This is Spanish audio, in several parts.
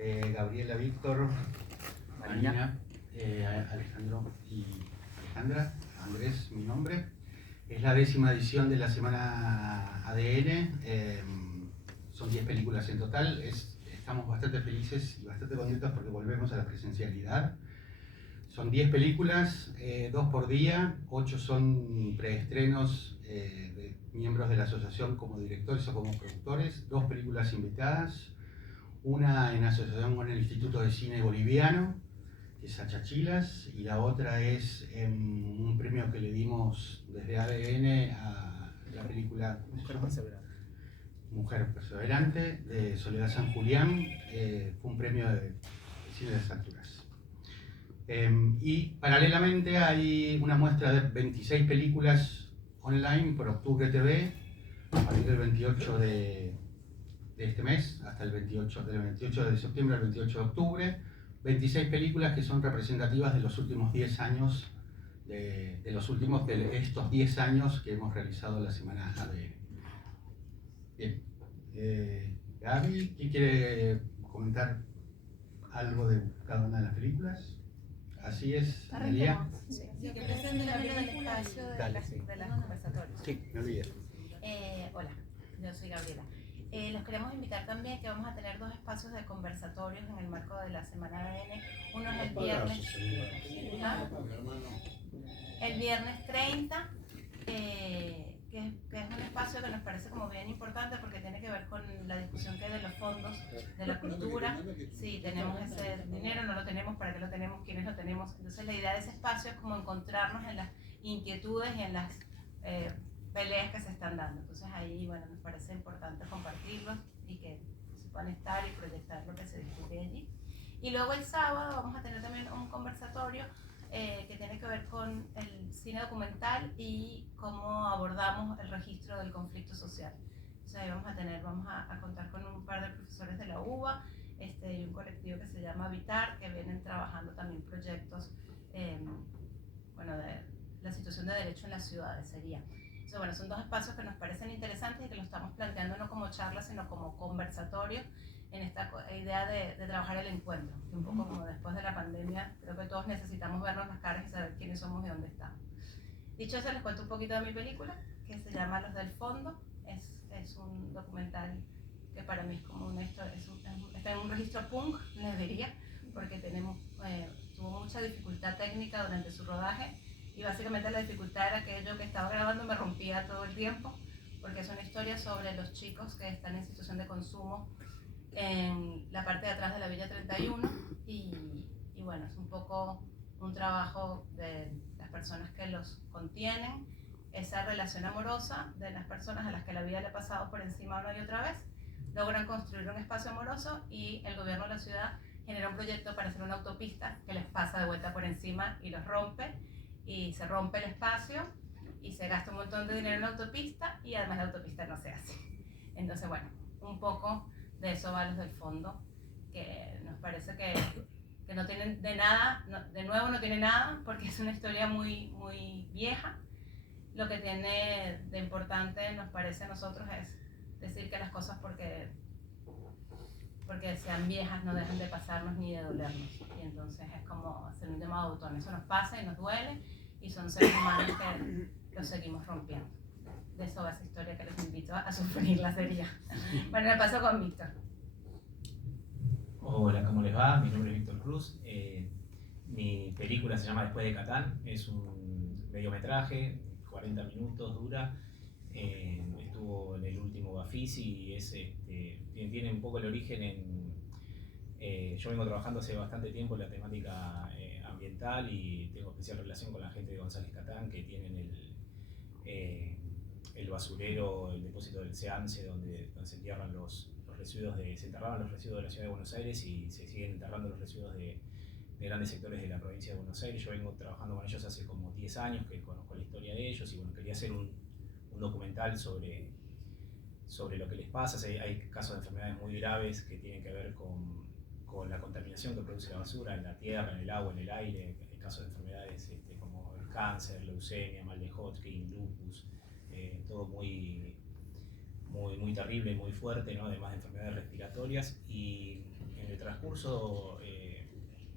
Gabriela, Víctor, Marina, Alejandro y Alejandra, Andrés, mi nombre. Es la 10ª edición de la Semana ADN, son 10 películas en total. Estamos bastante felices y bastante contentos porque volvemos a la presencialidad. Son 10 películas, 2 por día, 8 son preestrenos de miembros de la asociación como directores o como productores, 2 películas invitadas, una en asociación con el Instituto de Cine Boliviano, que es Achachilas, y la otra es un premio que le dimos desde ADN a la película Mujer Perseverante, de Soledad San Julián. Fue un premio de cine de las alturas. Y paralelamente hay una muestra de 26 películas online por Octubre TV, a partir del 28 de este mes hasta el 28 de septiembre al 28 de octubre. 26 películas que son representativas de los últimos 10 años, de estos 10 años que hemos realizado la Semana ADN. Bien. Gaby, ¿quién quiere comentar algo de cada una de las películas? Así es, María. Sí, que presente también el espacio de las conversatorios. Sí, me olvidé. Hola, yo soy Gabriela. Los queremos invitar también que vamos a tener 2 espacios de conversatorios en el marco de la Semana ADN. Uno es el viernes 30, que es un espacio que nos parece como bien importante porque tiene que ver con la discusión que hay de los fondos de la cultura. Si tenemos ese dinero, no lo tenemos, para qué lo tenemos, quiénes lo tenemos. Entonces la idea de ese espacio es como encontrarnos en las inquietudes y en las peleas que se están dando. Entonces ahí, bueno, nos parece importante compartirlos y que se puedan estar y proyectar lo que se discute allí. Y luego el sábado vamos a tener también un conversatorio que tiene que ver con el cine documental y cómo abordamos el registro del conflicto social. Entonces ahí vamos a contar con un par de profesores de la UBA y un colectivo que se llama Habitar, que vienen trabajando también proyectos bueno, de la situación de derecho en las ciudades sería. Entonces, bueno, son 2 espacios que nos parecen interesantes y que lo estamos planteando no como charlas, sino como conversatorios en esta idea de trabajar el encuentro. Y un poco como después de la pandemia, creo que todos necesitamos vernos las caras y saber quiénes somos y dónde estamos. Dicho eso, les cuento un poquito de mi película, que se llama Los del Fondo. Es un documental que para mí es como una historia, está en un registro punk, les diría, porque tuvo mucha dificultad técnica durante su rodaje. Y básicamente la dificultad era que yo que estaba grabando me rompía todo el tiempo, porque es una historia sobre los chicos que están en situación de consumo en la parte de atrás de la Villa 31 y bueno, es un poco un trabajo de las personas que los contienen, esa relación amorosa de las personas a las que la vida le ha pasado por encima una y otra vez, logran construir un espacio amoroso y el gobierno de la ciudad genera un proyecto para hacer una autopista que les pasa de vuelta por encima y los rompe, y se rompe el espacio y se gasta un montón de dinero en la autopista y además la autopista no se hace. Entonces, bueno, un poco de eso va Los del Fondo, que nos parece que no tienen de nada, de nuevo no tiene nada, porque es una historia muy, muy vieja. Lo que tiene de importante, nos parece a nosotros, es decir que las cosas porque sean viejas no dejan de pasarnos ni de dolernos. Y entonces es como hacer un llamado a botón. Eso nos pasa y nos duele, y son seres humanos que los seguimos rompiendo. De eso va esa historia que les invito a sufrir la serie. Bueno, me paso con Víctor. Hola, ¿cómo les va? Mi nombre es Víctor Cruz. Mi película se llama Después de Catán. Es un mediometraje, 40 minutos dura. Estuvo en el último Bafisi y tiene un poco el origen en... yo vengo trabajando hace bastante tiempo en la temática ambiental y tengo especial relación con la gente de González Catán, que tienen el basurero, el depósito del SEANSE, donde se entierran los residuos se enterraban los residuos de la ciudad de Buenos Aires y se siguen enterrando los residuos de grandes sectores de la provincia de Buenos Aires. Yo vengo trabajando con ellos hace como 10 años, que conozco la historia de ellos, y bueno, quería hacer un documental sobre lo que les pasa. Hay casos de enfermedades muy graves que tienen que ver con la contaminación que produce la basura en la tierra, en el agua, en el aire. Hay casos de enfermedades como el cáncer, leucemia, mal de Hodgkin, lupus, todo muy terrible, muy fuerte, ¿no? Además de enfermedades respiratorias. Y en transcurso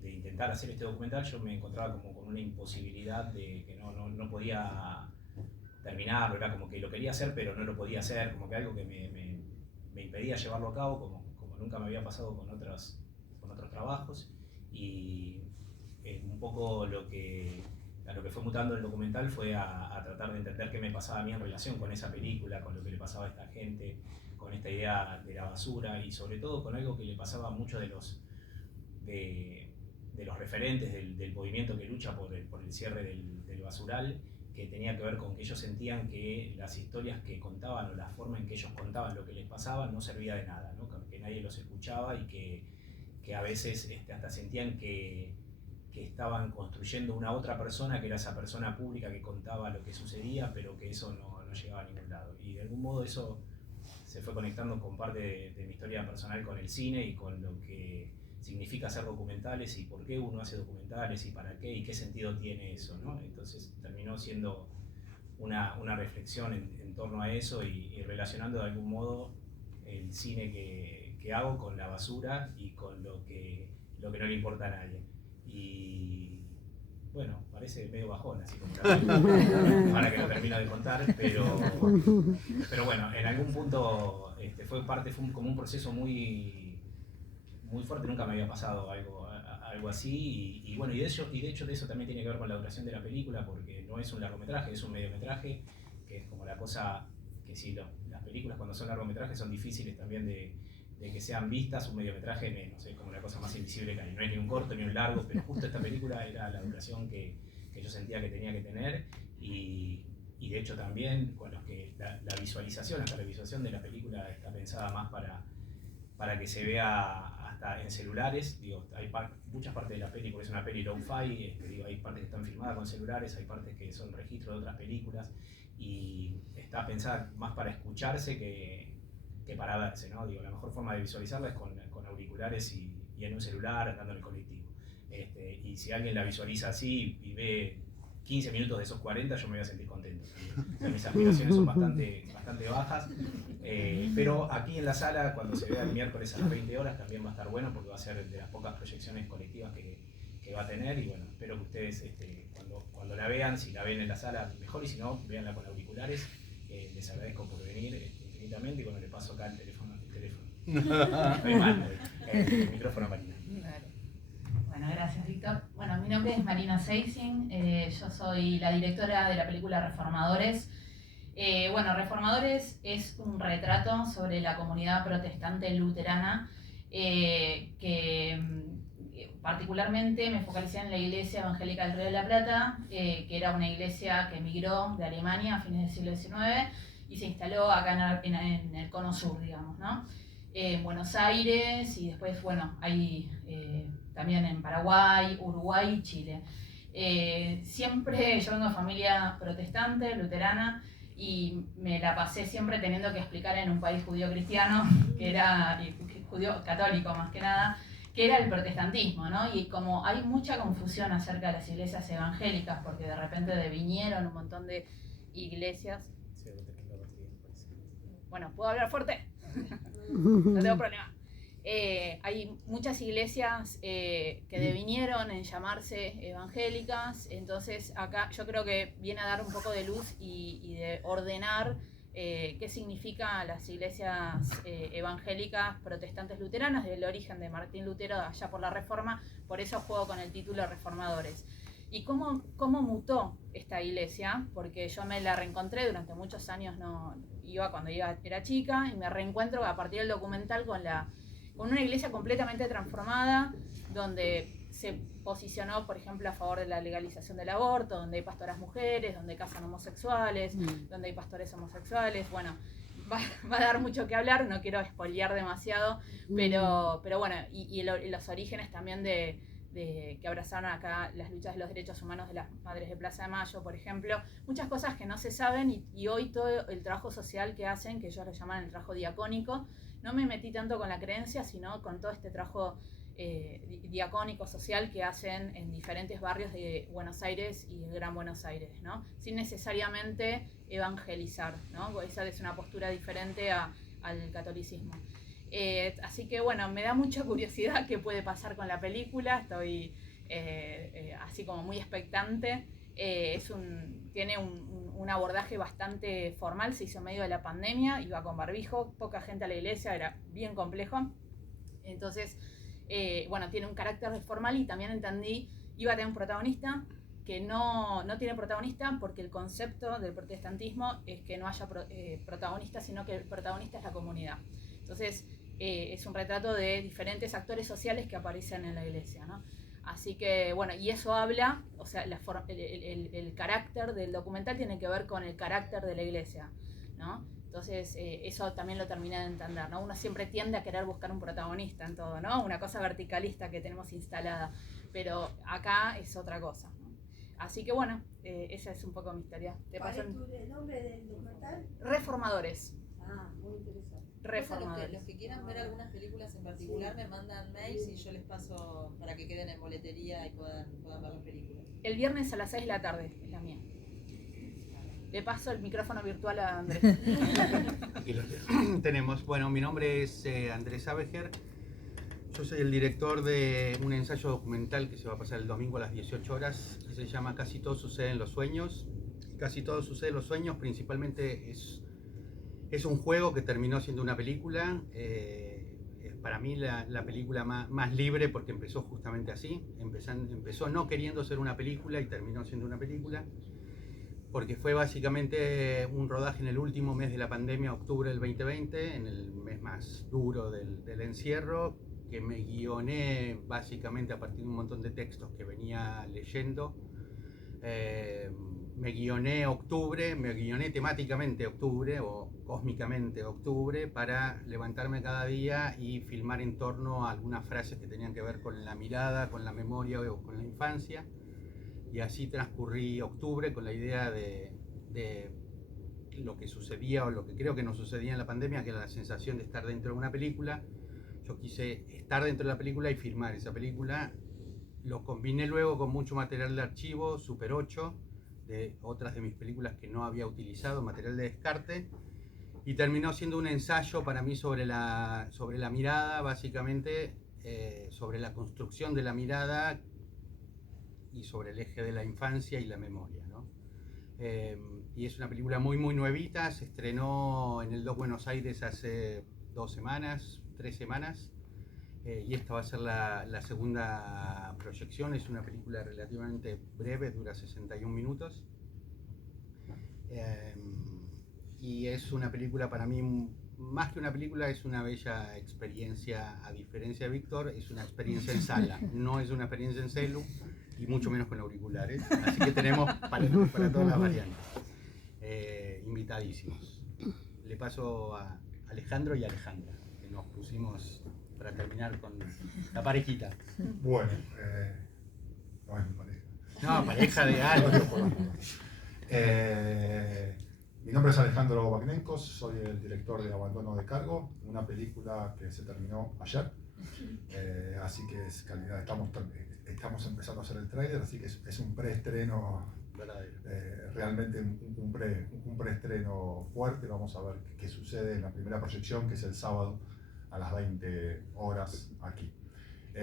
de intentar hacer este documental yo me encontraba como con una imposibilidad de que no podía terminarlo, era como que lo quería hacer pero no lo podía hacer, como que algo que me impedía llevarlo a cabo, como nunca me había pasado con otros trabajos, y un poco a lo que fue mutando el documental fue a tratar de entender qué me pasaba a mí en relación con esa película, con lo que le pasaba a esta gente, con esta idea de la basura y sobre todo con algo que le pasaba a muchos de los referentes del movimiento que lucha por el cierre del basural, que tenía que ver con que ellos sentían que las historias que contaban o la forma en que ellos contaban lo que les pasaba no servía de nada, ¿no? Que nadie los escuchaba y que a veces hasta sentían que estaban construyendo una otra persona, que era esa persona pública que contaba lo que sucedía, pero que eso no llegaba a ningún lado. Y de algún modo eso se fue conectando con parte de mi historia personal con el cine y con lo que significa hacer documentales y por qué uno hace documentales y para qué y qué sentido tiene eso, ¿no? Entonces terminó siendo una reflexión en torno a eso y relacionando de algún modo el cine que hago con la basura y con lo que no le importa a nadie. Y bueno, parece medio bajón, así como ahora que lo termino de contar, pero bueno, en algún punto fue como un proceso muy fuerte, nunca me había pasado algo así, y bueno, y de hecho de eso también tiene que ver con la duración de la película, porque no es un largometraje, es un mediometraje, que es como la cosa que sí, las películas cuando son largometrajes son difíciles también de que sean vistas, un mediometraje menos, es como la cosa más invisible que hay, no es ni un corto ni un largo, pero justo esta película era la duración que yo sentía que tenía que tener, y de hecho también con los que la visualización, hasta la visualización de la película está pensada más para que se vea hasta en celulares, digo, hay muchas partes de la peli, porque es una peli low-fi, digo, hay partes que están filmadas con celulares, hay partes que son registros de otras películas, y está pensada más para escucharse que para verse, ¿no? Digo, la mejor forma de visualizarla es con auriculares y en un celular andando en el colectivo. Y si alguien la visualiza así y ve 15 minutos de esos 40, yo me voy a sentir contento. O sea, mis aspiraciones son bastante bajas, pero aquí en la sala, cuando se vea el miércoles a las 20 horas, también va a estar bueno porque va a ser de las pocas proyecciones colectivas que va a tener, y bueno, espero que ustedes cuando la vean, si la ven en la sala, mejor, y si no, véanla con auriculares. Les agradezco por venir infinitamente, y bueno, le paso acá el teléfono. El micrófono a Marina. Bueno, gracias, Víctor. Bueno, mi nombre es Marina Seising, yo soy la directora de la película Reformadores. Bueno, Reformadores es un retrato sobre la comunidad protestante luterana, que particularmente me focalicé en la Iglesia Evangélica del Río de la Plata, que era una iglesia que emigró de Alemania a fines del siglo XIX y se instaló acá en el cono sur, digamos, ¿no? En Buenos Aires, y después, bueno, hay también en Paraguay, Uruguay y Chile. Siempre yo vengo de familia protestante, luterana, y me la pasé siempre teniendo que explicar en un país judío cristiano, que era judío católico más que nada, que era el protestantismo, ¿no? Y como hay mucha confusión acerca de las iglesias evangélicas, porque de repente devinieron un montón de iglesias. Bueno, ¿puedo hablar fuerte? No tengo problema. Hay muchas iglesias que devinieron en llamarse evangélicas, entonces acá yo creo que viene a dar un poco de luz y de ordenar qué significa las iglesias evangélicas protestantes luteranas, del origen de Martín Lutero allá por la Reforma. Por eso juego con el título Reformadores. ¿Y cómo mutó esta iglesia? Porque yo me la reencontré durante muchos años, cuando era chica, y me reencuentro a partir del documental con una iglesia completamente transformada, donde se posicionó, por ejemplo, a favor de la legalización del aborto, donde hay pastoras mujeres, donde casan homosexuales, donde hay pastores homosexuales. Bueno, va a dar mucho que hablar, no quiero spoilear demasiado, pero bueno, y los orígenes también que abrazaron acá las luchas de los derechos humanos de las Madres de Plaza de Mayo, por ejemplo, muchas cosas que no se saben, y hoy todo el trabajo social que hacen, que ellos lo llaman el trabajo diacónico, no me metí tanto con la creencia, sino con todo este trabajo diacónico social que hacen en diferentes barrios de Buenos Aires y el Gran Buenos Aires, ¿no? Sin necesariamente evangelizar, ¿no? Esa es una postura diferente al catolicismo. Así que bueno, me da mucha curiosidad qué puede pasar con la película, estoy así como muy expectante. Tiene un abordaje bastante formal, se hizo en medio de la pandemia, iba con barbijo, poca gente a la iglesia, era bien complejo. Entonces, bueno, tiene un carácter formal y también entendí, iba a tener un protagonista que no tiene protagonista porque el concepto del protestantismo es que no haya protagonista, sino que el protagonista es la comunidad. Entonces, es un retrato de diferentes actores sociales que aparecen en la iglesia, ¿no? Así que, bueno, y eso habla, o sea, el carácter del documental tiene que ver con el carácter de la iglesia, ¿no? Entonces, eso también lo terminé de entender, ¿no? Uno siempre tiende a querer buscar un protagonista en todo, ¿no? Una cosa verticalista que tenemos instalada, pero acá es otra cosa, ¿no? Así que, bueno, esa es un poco mi historia. ¿Cuál es el nombre del documental? Reformadores. Ah, muy interesante. Reformadores. Los que quieran ver algunas películas en particular me mandan mails y yo les paso para que queden en boletería y puedan ver las películas. El viernes a las 6 de la tarde es la mía. Le paso el micrófono virtual a Andrés. Aquí lo tenemos. Bueno, mi nombre es Andrés Abeger. Yo soy el director de un ensayo documental que se va a pasar el domingo a las 18 horas, que se llama Casi todo sucede en los sueños. Casi todo sucede en los sueños, principalmente es un juego que terminó siendo una película. Es para mí la película más libre porque empezó justamente así. Empezó no queriendo ser una película y terminó siendo una película. Porque fue básicamente un rodaje en el último mes de la pandemia, octubre del 2020, en el mes más duro del encierro, que me guioné básicamente a partir de un montón de textos que venía leyendo. Me guioné temáticamente octubre o cósmicamente octubre para levantarme cada día y filmar en torno a algunas frases que tenían que ver con la mirada, con la memoria o con la infancia. Y así transcurrí octubre con la idea de lo que sucedía o lo que creo que no sucedía en la pandemia, que era la sensación de estar dentro de una película. Yo quise estar dentro de la película y filmar esa película. Lo combiné luego con mucho material de archivo, Super 8, de otras de mis películas que no había utilizado, material de descarte. Y terminó siendo un ensayo para mí sobre la mirada, básicamente, sobre la construcción de la mirada y sobre el eje de la infancia y la memoria, ¿no? Y es una película muy nuevita, se estrenó en el DOC Buenos Aires hace 3 semanas, y esta va a ser la segunda proyección. Es una película relativamente breve, dura 61 minutos, y es una película para mí, más que una película, es una bella experiencia. A diferencia de Víctor, es una experiencia en sala, no es una experiencia en celu, y mucho menos con auriculares, así que tenemos para todas las variantes. Invitadísimos. Le paso a Alejandro y Alejandra, que nos pusimos para terminar con la parejita. Bueno, no es mi pareja. No, pareja de algo. Mi nombre es Alejandro Bagnenkos, soy el director de Abandono de Cargo, una película que se terminó ayer, así que es calidad. Estamos empezando a hacer el tráiler, así que es un preestreno, realmente un preestreno fuerte. Vamos a ver qué sucede en la primera proyección, que es el sábado a las 20 horas aquí.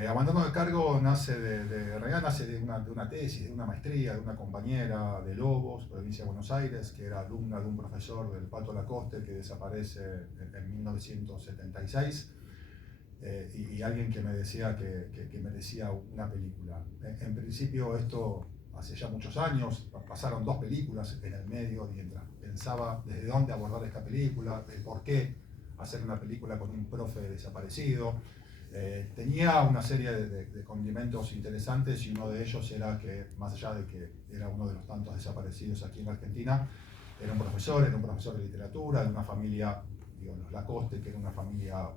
Abandono de Cargo nace de una tesis, de una maestría de una compañera de Lobos, provincia de Buenos Aires, que era alumna de un profesor del Pato Lacoste que desaparece en 1976. Y alguien que me decía que merecía una película. En principio esto hace ya muchos años, pasaron 2 películas en el medio mientras pensaba desde dónde abordar esta película, el por qué hacer una película con un profe desaparecido. Tenía una serie de condimentos interesantes, y uno de ellos era que, más allá de que era uno de los tantos desaparecidos aquí en la Argentina, era un profesor de literatura, de una familia, digo, los Lacoste, que era una familia,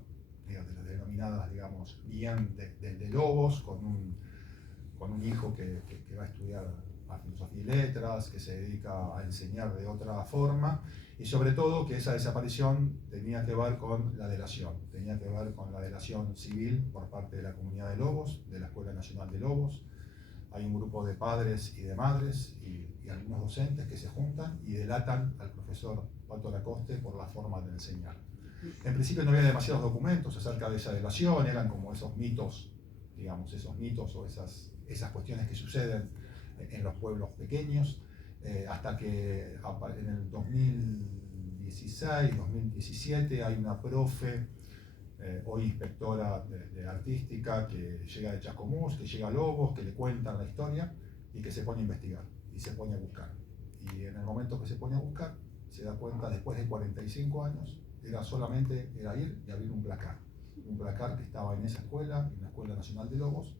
digo, de las denominadas, digamos, bien de Lobos, con un hijo que va a estudiar a Filosofía y Letras, que se dedica a enseñar de otra forma, y sobre todo que esa desaparición tenía que ver con la delación, civil por parte de la comunidad de Lobos, de la Escuela Nacional de Lobos. Hay un grupo de padres y de madres y algunos docentes que se juntan y delatan al profesor Pato Lacoste por la forma de enseñar. En principio no había demasiados documentos acerca de esa delación, eran como esos mitos, digamos, esos mitos o esas cuestiones que suceden en los pueblos pequeños, hasta que en el 2016, 2017 hay una profe, hoy inspectora de artística, que llega de Chascomús, que llega a Lobos, que le cuentan la historia y que se pone a investigar y se pone a buscar. Y en el momento que se pone a buscar, se da cuenta, después de 45 años, era ir y abrir un placar que estaba en esa escuela, en la Escuela Nacional de Lobos,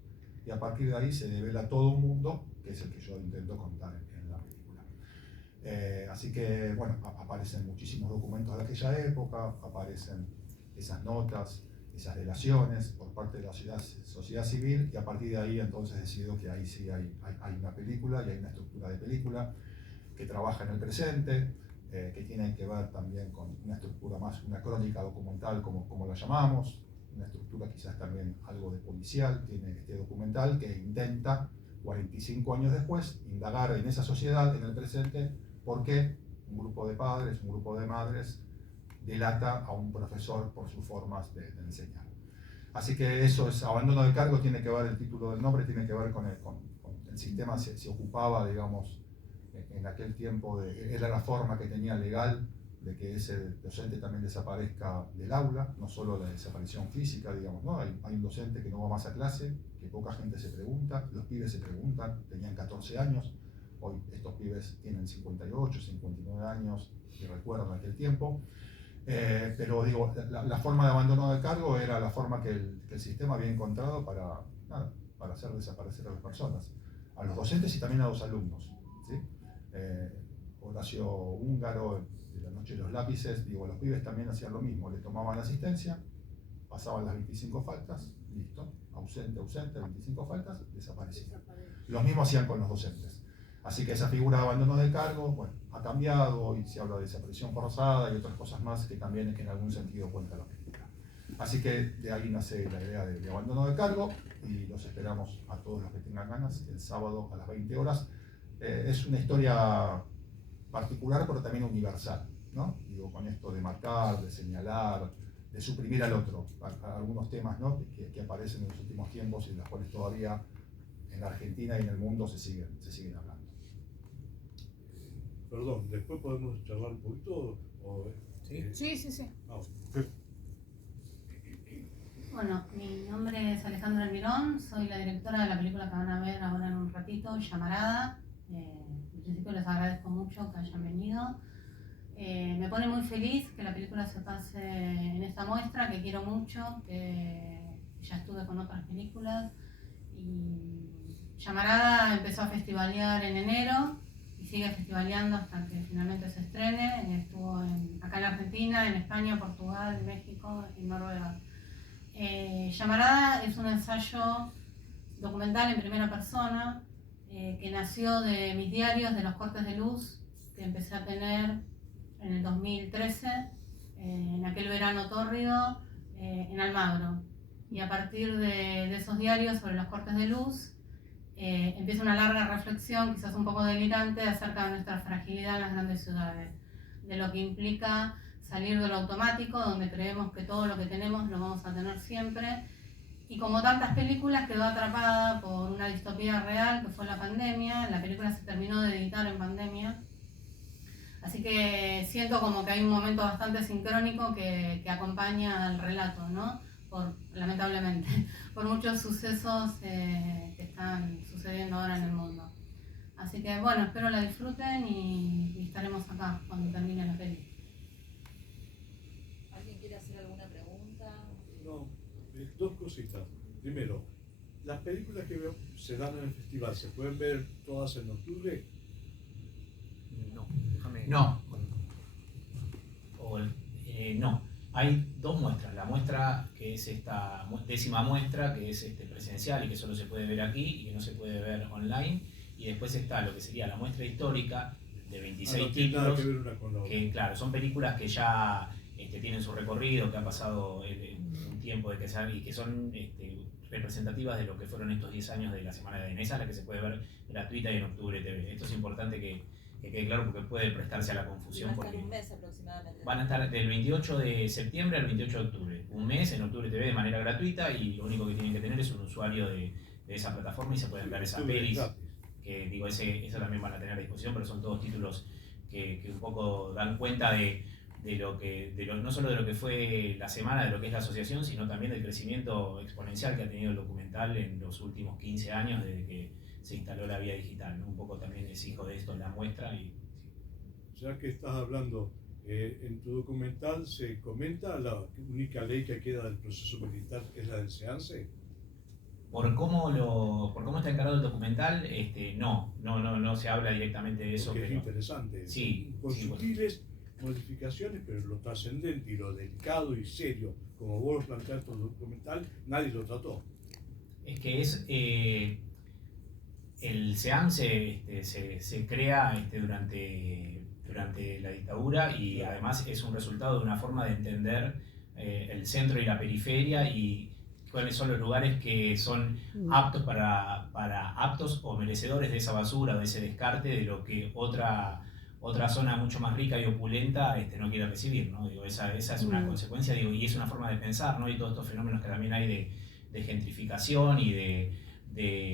y a partir de ahí se devela todo un mundo, que es el que yo intento contar en la película. Así que, bueno, aparecen muchísimos documentos de aquella época, aparecen esas notas, esas delaciones por parte de la sociedad civil, y a partir de ahí entonces decido que ahí sí hay una película y hay una estructura de película que trabaja en el presente, que tiene que ver también con una estructura más, una crónica documental como la llamamos, una estructura quizás también algo de policial, tiene este documental que intenta, 45 años después, indagar en esa sociedad, en el presente, por qué un grupo de padres, un grupo de madres delata a un profesor por sus formas de enseñar. Así que eso es abandono de cargo, tiene que ver, el título del nombre tiene que ver con el sistema, se ocupaba, digamos, en aquel tiempo, era la forma que tenía legal de que ese docente también desaparezca del aula, no solo la desaparición física, digamos, ¿no? Hay un docente que no va más a clase, que poca gente se pregunta, los pibes se preguntan, tenían 14 años, hoy estos pibes tienen 58, 59 años y recuerdan aquel tiempo. Pero digo, la forma de abandono de cargo era la forma que el sistema había encontrado para hacer desaparecer a las personas, a los docentes y también a los alumnos, ¿sí? Horacio Húngaro, de La Noche de los Lápices, digo, los pibes también hacían lo mismo, le tomaban la asistencia, pasaban las 25 faltas, listo, ausente, 25 faltas, desaparecía. Lo mismo hacían con los docentes. Así que esa figura de abandono de cargo, bueno, ha cambiado y se habla de desaparición forzada y otras cosas más que también en algún sentido cuenta la película. Así que de ahí nace la idea de abandono de cargo y los esperamos a todos los que tengan ganas el sábado a las 20 horas. Es una historia particular pero también universal, ¿no? Digo, con esto de marcar, de señalar, de suprimir al otro, algunos temas, ¿no? que aparecen en los últimos tiempos y de los cuales todavía en la Argentina y en el mundo se siguen hablando. Perdón, después podemos charlar un poquito. Sí. Bueno, mi nombre es Alejandra Almirón, soy la directora de la película que van a ver ahora en un ratito, Llamarada. En principio les agradezco mucho que hayan venido. Me pone muy feliz que la película se pase en esta muestra, que quiero mucho, que ya estuve con otras películas. Y Llamarada empezó a festivalear en enero y sigue festivaleando hasta que finalmente se estrene. Estuvo acá en la Argentina, en España, Portugal, México y Noruega. Llamarada es un ensayo documental en primera persona que nació de mis diarios, de los cortes de luz que empecé a tener en el 2013, en aquel verano tórrido, en Almagro. Y a partir de esos diarios sobre los cortes de luz, empieza una larga reflexión, quizás un poco delirante, acerca de nuestra fragilidad en las grandes ciudades, de lo que implica salir de lo automático, donde creemos que todo lo que tenemos lo vamos a tener siempre. Y como tantas películas, quedó atrapada por una distopía real, que fue la pandemia. La película se terminó de editar en pandemia. Así que siento como que hay un momento bastante sincrónico que acompaña al relato, ¿no? Lamentablemente, por muchos sucesos que están sucediendo ahora en el mundo. Así que bueno, espero la disfruten y estaremos acá cuando termine la peli. ¿Alguien quiere hacer alguna pregunta? No, dos cositas. Primero, las películas que se dan en el festival, ¿se pueden ver todas en octubre? No, déjame. No. No. Hay dos muestras. La muestra que es esta 10ª muestra, que es presencial y que solo se puede ver aquí y que no se puede ver online. Y después está lo que sería la muestra histórica de 26 títulos. Que claro, son películas que ya tienen su recorrido, que ha pasado un tiempo de que y que son representativas de lo que fueron estos 10 años de la Semana de ADN. Esa es la que se puede ver gratuita y en Octubre TV. Esto es importante que que quede claro porque puede prestarse a la Y confusión. va a estar Porque un mes aproximadamente. van a estar del 28 de septiembre al 28 de octubre. Un mes en Octubre TV de manera gratuita y lo único que tienen que tener es un usuario de esa plataforma y se pueden ver esas pelis. Que digo, eso también van a tener a disposición, pero son todos títulos que un poco dan cuenta de no solo de lo que fue la semana, de lo que es la asociación, sino también del crecimiento exponencial que ha tenido el documental en los últimos 15 años desde que se instaló la vía digital, ¿no? Un poco también es hijo de esto la muestra. Ya que estás hablando, en tu documental se comenta la única ley que queda del proceso militar es la del SEANSE. Por cómo está encarado el documental, no se habla directamente de eso. Porque pero es interesante. Sí, Con sí, sutiles modificaciones, pero lo trascendente y lo delicado y serio, como vos lo planteaste en tu documental, nadie lo trató. Es que el SEAM se crea durante la dictadura y además es un resultado de una forma de entender el centro y la periferia y cuáles son los lugares que son aptos para aptos o merecedores de esa basura, de ese descarte, de lo que otra zona mucho más rica y opulenta no quiere recibir, ¿no? Digo, esa es una consecuencia, digo, y es una forma de pensar, ¿no? Y todos estos fenómenos que también hay de gentrificación y de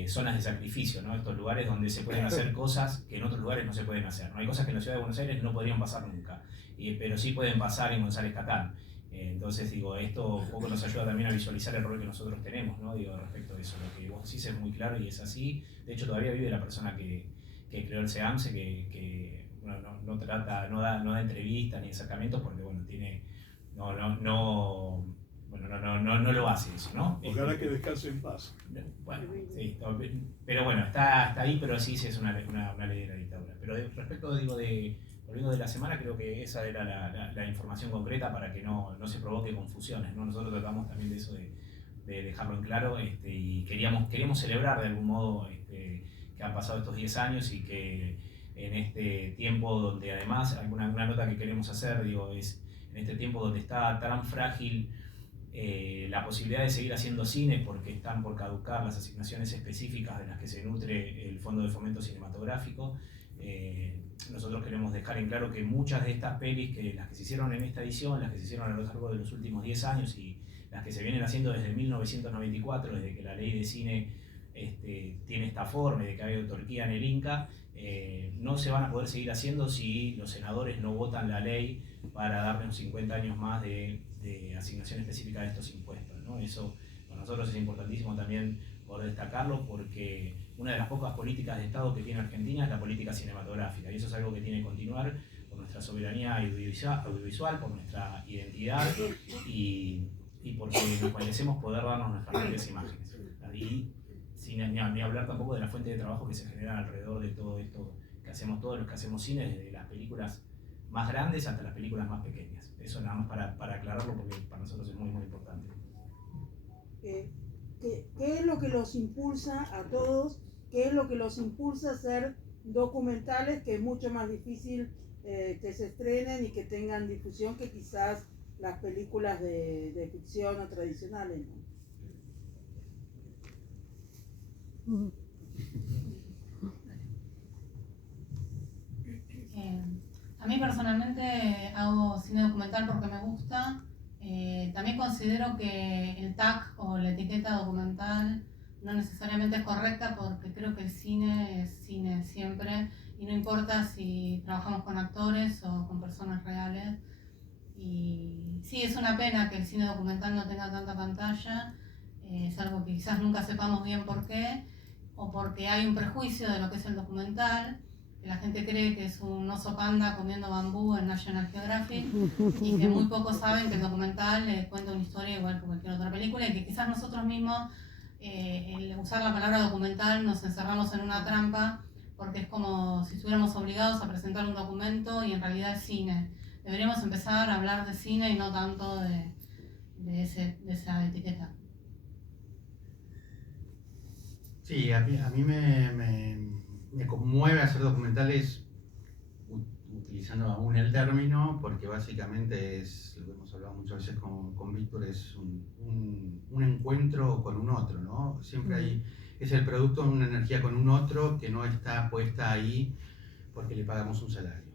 zonas de sacrificio, ¿no? Estos lugares donde se pueden hacer cosas que en otros lugares no se pueden hacer, ¿no? Hay cosas que en la ciudad de Buenos Aires no podrían pasar nunca, pero sí pueden pasar en González Catán. Entonces, digo, esto un poco nos ayuda también a visualizar el rol que nosotros tenemos, ¿no? Digo, respecto a eso, lo que vos decís es muy claro y es así. De hecho, todavía vive la persona que creó el SEAMSE, que bueno, no da entrevistas ni acercamientos porque, bueno, no lo hace eso, ¿no? Ojalá que descanse en paz. Bueno, sí, pero bueno, está ahí, pero sí es una ley de la dictadura. Pero respecto, digo, volviendo de la semana, creo que esa era la información concreta para que no se provoque confusiones, ¿no? Nosotros tratamos también de eso, de dejarlo en claro, y queríamos celebrar de algún modo que han pasado estos 10 años y que en este tiempo donde además, una nota que queremos hacer, digo, es en este tiempo donde está tan frágil la posibilidad de seguir haciendo cine porque están por caducar las asignaciones específicas de las que se nutre el Fondo de Fomento Cinematográfico. Nosotros queremos dejar en claro que muchas de estas pelis, las que se hicieron en esta edición, las que se hicieron a lo largo de los últimos 10 años y las que se vienen haciendo desde 1994, desde que la ley de cine tiene esta forma y de que hay autarquía en el Inca, no se van a poder seguir haciendo si los senadores no votan la ley para darle 50 años más de asignación específica de estos impuestos, ¿no? Eso para nosotros es importantísimo también poder destacarlo porque una de las pocas políticas de Estado que tiene Argentina es la política cinematográfica y eso es algo que tiene que continuar por nuestra soberanía audiovisual, por nuestra identidad y porque nos merecemos poder darnos nuestras propias imágenes. Y sin ni hablar tampoco de la fuente de trabajo que se genera alrededor de todo esto que hacemos todos los que hacemos cine, desde las películas más grandes hasta las películas más pequeñas. Eso nada más para aclararlo porque para nosotros es muy muy importante. ¿Qué es lo que los impulsa a todos? ¿Qué es lo que los impulsa a hacer documentales que es mucho más difícil que se estrenen y que tengan difusión que quizás las películas de ficción o tradicionales, ¿no? A mí personalmente hago cine documental porque me gusta. También considero que el tag o la etiqueta documental no necesariamente es correcta porque creo que el cine es cine siempre y no importa si trabajamos con actores o con personas reales. Y sí, es una pena que el cine documental no tenga tanta pantalla, es algo que quizás nunca sepamos bien por qué, o porque hay un prejuicio de lo que es el documental, que la gente cree que es un oso panda comiendo bambú en National Geographic y que muy pocos saben que el documental cuenta una historia igual que cualquier otra película y que quizás nosotros mismos, el usar la palabra documental, nos encerramos en una trampa porque es como si estuviéramos obligados a presentar un documento y en realidad es cine. Deberíamos empezar a hablar de cine y no tanto de esa etiqueta. Sí, a mí me conmueve hacer documentales utilizando aún el término, porque básicamente es, lo que hemos hablado muchas veces con Víctor, es un encuentro con un otro, ¿no? Siempre es el producto de una energía con un otro que no está puesta ahí porque le pagamos un salario.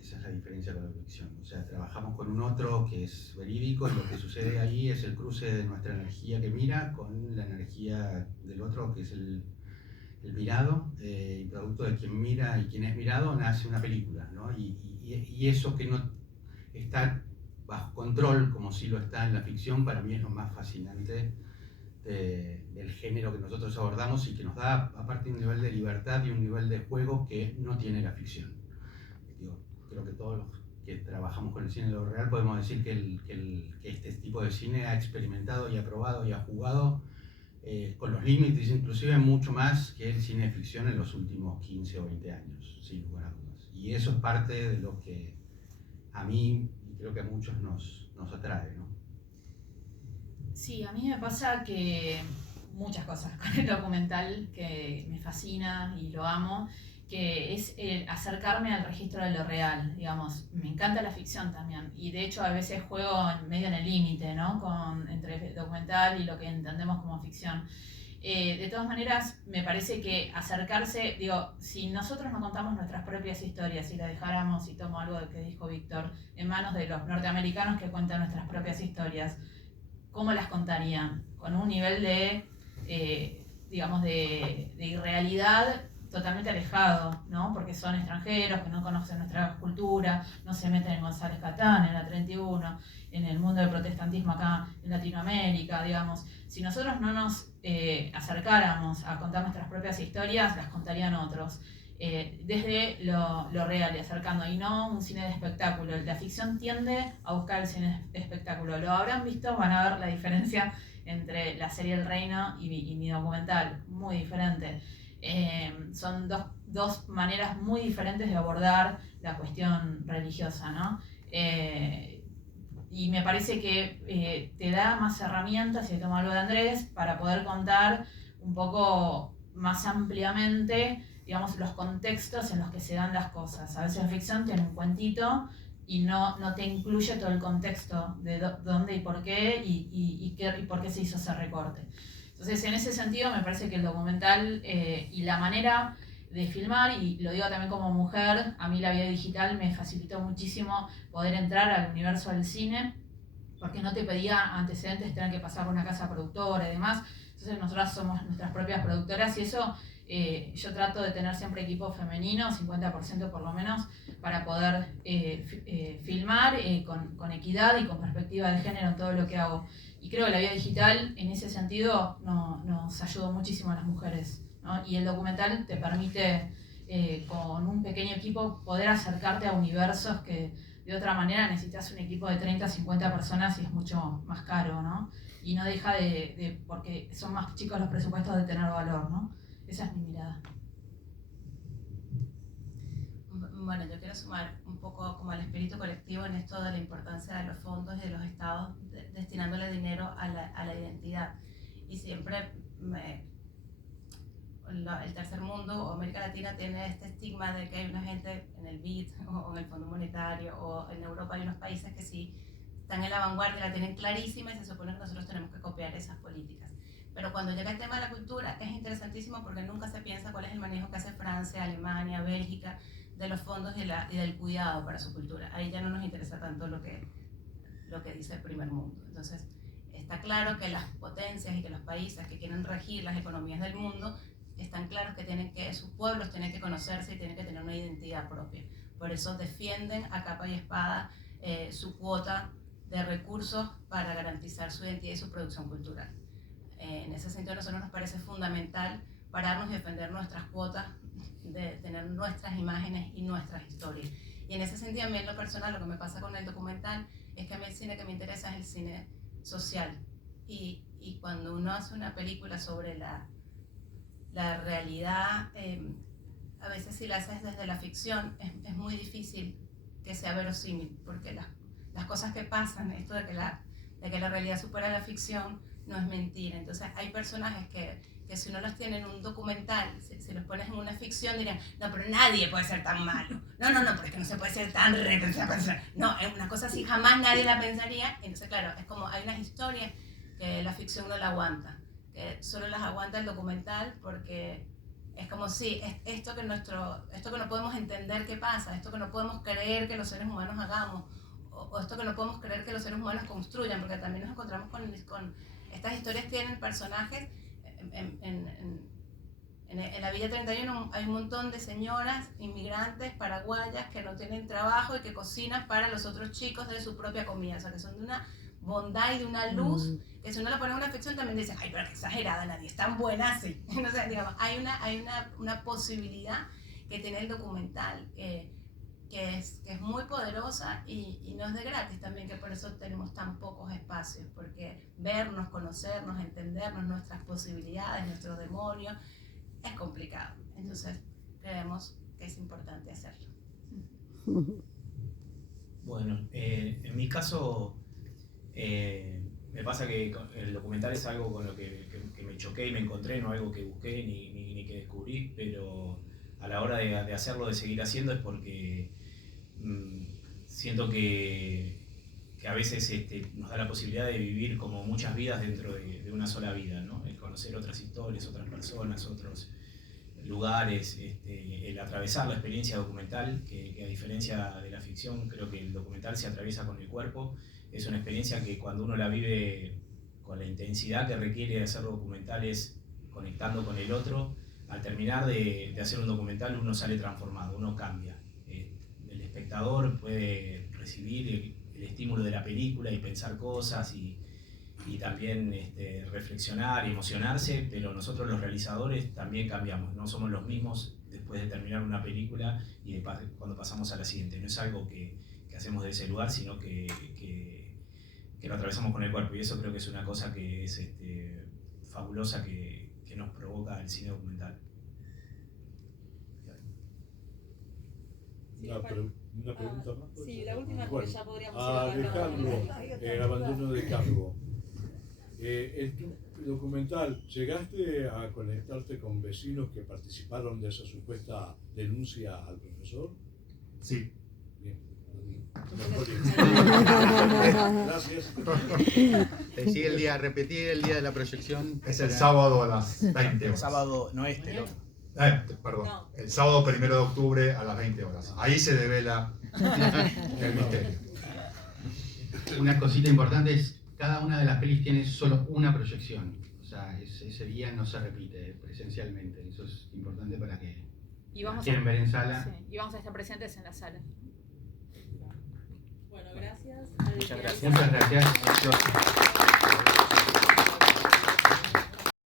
Esa es la diferencia con la ficción. O sea, trabajamos con un otro que es verídico y lo que sucede ahí es el cruce de nuestra energía que mira con la energía del otro, que es el mirado, y producto de quien mira y quien es mirado nace una película, ¿no? Y eso que no está bajo control, como sí lo está en la ficción, para mí es lo más fascinante del género que nosotros abordamos y que nos da aparte un nivel de libertad y un nivel de juego que no tiene la ficción. Digo, creo que todos los que trabajamos con el cine de lo real podemos decir que este tipo de cine ha experimentado y ha probado y ha jugado con los límites inclusive mucho más que el cine de ficción en los últimos 15 o 20 años, sin lugar a dudas. Y eso es parte de lo que a mí y creo que a muchos nos atrae, ¿no? Sí, a mí me pasa que muchas cosas con el documental que me fascina y lo amo, que es acercarme al registro de lo real, digamos. Me encanta la ficción también y de hecho a veces juego medio en el límite, ¿no? Entre documental y lo que entendemos como ficción. De todas maneras, me parece que acercarse, digo, si nosotros no contamos nuestras propias historias y la dejáramos, y tomo algo de que dijo Víctor, en manos de los norteamericanos que cuentan nuestras propias historias, ¿cómo las contarían? Con un nivel digamos, de irrealidad totalmente alejado, ¿no? Porque son extranjeros, que no conocen nuestra cultura, no se meten en González Catán, en la 31, en el mundo del protestantismo acá en Latinoamérica, digamos. Si nosotros no nos acercáramos a contar nuestras propias historias, las contarían otros. Desde lo real y acercando, y no un cine de espectáculo. La ficción tiende a buscar el cine de espectáculo. Lo habrán visto, van a ver la diferencia entre la serie El Reino y mi documental, muy diferente. Son dos maneras muy diferentes de abordar la cuestión religiosa, ¿no? Y me parece que te da más herramientas, y tomo algo de Andrés, para poder contar un poco más ampliamente, digamos, los contextos en los que se dan las cosas. A veces la ficción tiene un cuentito y no te incluye todo el contexto de dónde y por qué y por qué se hizo ese recorte. Entonces, en ese sentido, me parece que el documental y la manera de filmar, y lo digo también como mujer, a mí la vida digital me facilitó muchísimo poder entrar al universo del cine, porque no te pedía antecedentes, tener que pasar por una casa productora y demás. Entonces, nosotras somos nuestras propias productoras y eso yo trato de tener siempre equipo femenino, 50% por lo menos, para poder filmar con equidad y con perspectiva de género en todo lo que hago. Y creo que la vida digital, en ese sentido, nos ayudó muchísimo a las mujeres, ¿no? Y el documental te permite, con un pequeño equipo, poder acercarte a universos que de otra manera necesitas un equipo de 30, 50 personas y es mucho más caro, ¿no? Y no deja porque son más chicos los presupuestos, de tener valor, ¿no? Esa es mi mirada. Bueno, yo quiero sumar un poco como al espíritu colectivo en esto de la importancia de los fondos y de los estados destinándole dinero a la identidad. Y siempre el tercer mundo o América Latina tiene este estigma de que hay una gente en el BID o en el Fondo Monetario, o en Europa hay unos países que sí están en la vanguardia, la tienen clarísima y se supone que nosotros tenemos que copiar esas políticas. Pero cuando llega el tema de la cultura es interesantísimo porque nunca se piensa cuál es el manejo que hace Francia, Alemania, Bélgica de los fondos y del cuidado para su cultura. Ahí ya no nos interesa tanto lo que dice el primer mundo. Entonces, está claro que las potencias y que los países que quieren regir las economías del mundo están claros que sus pueblos tienen que conocerse y tienen que tener una identidad propia. Por eso defienden a capa y espada su cuota de recursos para garantizar su identidad y su producción cultural. En ese sentido, a nosotros nos parece fundamental pararnos y defender nuestras cuotas, de tener nuestras imágenes y nuestras historias. Y en ese sentido, a mí en lo personal, lo que me pasa con el documental es que a mí el cine que me interesa es el cine social. Y cuando uno hace una película sobre la realidad, a veces si la haces desde la ficción, es muy difícil que sea verosímil, porque las cosas que pasan, esto de que la realidad supera la ficción, no es mentira. Entonces hay personajes que si uno los tiene en un documental, si los pones en una ficción, dirían, no, pero nadie puede ser tan malo. No, pero es que no se puede ser tan no, es una cosa así, jamás nadie la pensaría. Entonces, claro, es como hay unas historias que la ficción no la aguanta, que solo las aguanta el documental porque es como si esto que no podemos entender que pasa, esto que no podemos creer que los seres humanos hagamos, o esto que no podemos creer que los seres humanos construyan, porque también nos encontramos con estas historias tienen personajes. En la Villa 31 hay un montón de señoras inmigrantes paraguayas que no tienen trabajo y que cocinan para los otros chicos de su propia comida, o sea que son de una bondad y de una luz que si uno la pone en una ficción también dice, ay, pero qué exagerada, nadie es tan buena así. No sé, digamos, hay una posibilidad que tiene el documental que es muy poderosa y no es de gratis también, que por eso tenemos tan pocos espacios, porque vernos, conocernos, entendernos, nuestras posibilidades, nuestros demonios, es complicado. Entonces creemos que es importante hacerlo. Bueno, en mi caso me pasa que el documental es algo con lo que me choqué y me encontré, no algo que busqué ni que descubrí, pero a la hora de hacerlo, de seguir haciendo, es porque siento que a veces nos da la posibilidad de vivir como muchas vidas dentro de una sola vida, ¿no? El conocer otras historias, otras personas, otros lugares, el atravesar la experiencia documental, que a diferencia de la ficción, creo que el documental se atraviesa con el cuerpo. Es una experiencia que cuando uno la vive con la intensidad que requiere de hacer documentales, conectando con el otro, al terminar de hacer un documental uno sale transformado, uno cambia. El espectador puede recibir el estímulo de la película y pensar cosas y también reflexionar y emocionarse, pero nosotros los realizadores también cambiamos, no somos los mismos después de terminar una película y cuando pasamos a la siguiente. No es algo que hacemos de ese lugar, sino que lo atravesamos con el cuerpo, y eso creo que es una cosa que es fabulosa que nos provoca el cine documental. Una pregunta más. Sí, la última, porque bueno, ya podríamos de ir cargo, abandono de cargo. En tu documental, ¿llegaste a conectarte con vecinos que participaron de esa supuesta denuncia al profesor? Sí. Bien. Gracias. Decí el día, repetir el día de la proyección. Es el sábado a las 20 horas. Sábado, no Perdón. No. El sábado 1 de octubre a las 20 horas. Ahí se devela el misterio. Una cosita importante es, cada una de las pelis tiene solo una proyección. O sea, ese día no se repite presencialmente. Eso es importante para que quieren ver en sala. Sí, y vamos a estar presentes en la sala. Bueno, gracias. Muchas gracias. Muchas gracias.